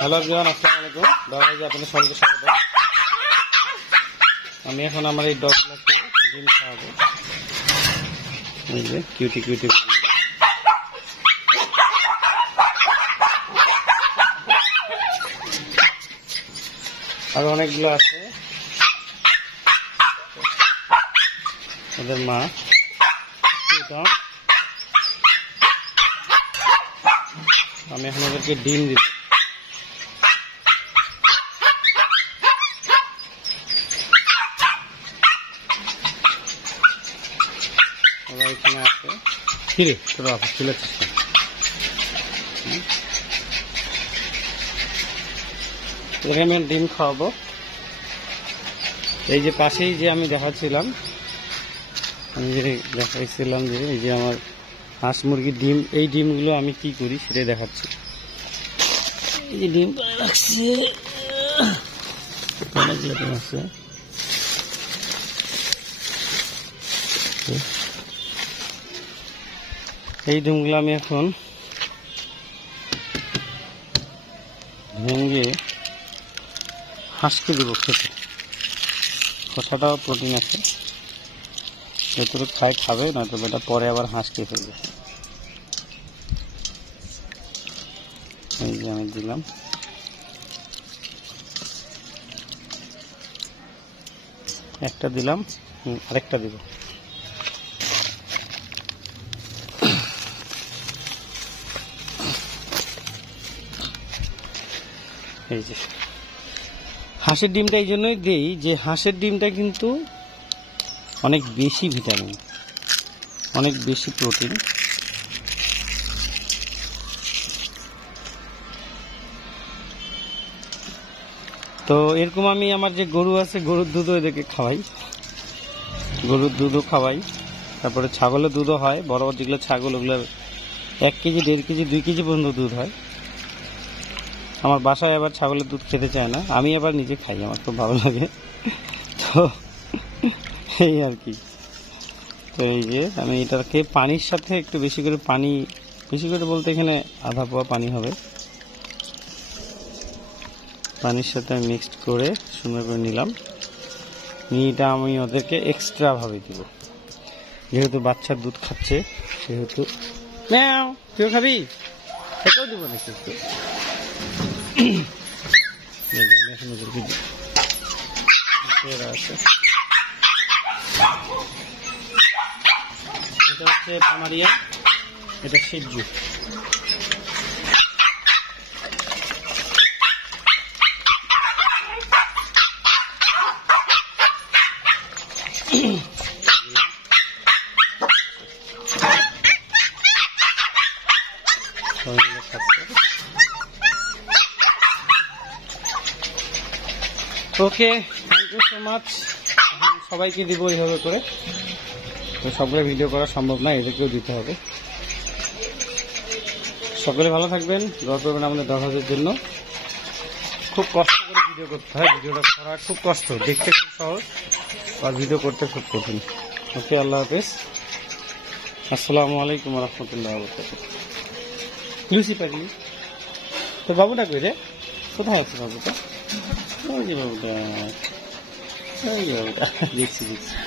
Hello everyone, আসসালামু আলাইকুম। Dog আপনাদের সবাইকে স্বাগত। আমি এখন আমার এই ডগগুলোকে ডিম খাওয়াবো। এই যে কিউটি কিউটি আরো অনেকগুলো আছে, ওদের মা। আমি এখন ওদেরকে ডিম দিব। ওরা এখানে আছে। কিরে তোরা চলে ওখানে আমি ডিম খাওয়াবো। এই যে পাশেই যে আমি দেখাচ্ছিলাম, আমি যে দেখাইছিলাম যে এই যে আমার হাঁস মুরগির ডিম, এই ডিমগুলো আমি কি করি সেটাই দেখাচ্ছি। এই যে ডিম পাড়ে রাখছি, অনেকগুলো ডিম আছে। এই ডিমগুলো আমি এখন ভেঙে হাঁসকে দেবো খেতে। খোসাটাও প্রোটিন আছে, ভেতরে খাবে না তো এটা পরে আবার হাঁসকে ফেলবে। এই যে আমি দিলাম, একটা দিলাম, আরেকটা দিব। এই যে হাঁসের ডিমটা এই জন্যই দিই যে হাঁসের ডিমটা কিন্তু অনেক বেশি ভিটামিন, অনেক বেশি প্রোটিন। তো এরকম আমি আমার যে গরু আছে, গরুর দুধও এদেরকে খাওয়াই, গরুর দুধও খাওয়াই। তারপরে ছাগলের দুধও হয়, বড় বড় যেগুলো ছাগল ওগুলোর 1 কেজি 1.5 কেজি 2 কেজি পর্যন্ত দুধ হয়। আমার বাসায় আবার ছাগলের দুধ খেতে চায় না, আমি আবার নিজে খাই, আমার খুব ভালো লাগে। তো এই আর কি। তো এই যে আমি এটাকে পানির সাথে একটু বেশি করে পানি, বেশি করে বলতে এখানে আধা পোয়া পানি হবে, পানির সাথে মিক্সড করে সুন্দর করে নিলাম। এটা আমি ওদেরকে এক্সট্রা ভাবে দিব, যেহেতু বাচ্চার দুধ খাচ্ছে সেহেতু। ম্যাও, তুই খাবি? এটাও দিব না কিন্তু। এটা হচ্ছে পামারিয়া, এটা শিবজি। ওকে, থ্যাংক ইউ সো মাচ। সবাইকে দিব এইভাবে করে, তো সবগুলো ভিডিও করা সম্ভব না, এদেরকেও দিতে হবে। সকলে ভালো থাকবেন, দোয়া করবেন আমাদের দর্শকদের জন্য। খুব কষ্ট করে ভিডিও করতে হয়, ভিডিওটা করা খুব কষ্ট, দেখতে খুব সহজ আর ভিডিও করতে খুব কঠিন। ওকে, আল্লাহ হাফেজ, আসসালামু আলাইকুম রহমতুল্লাহ। লুচি পাগলি, তো বাবুটা কই রে? কোথায় আছে বাবুটা? ওই যে বাবুটা, ওই যে বাবুটা, দেখছি দেখছি।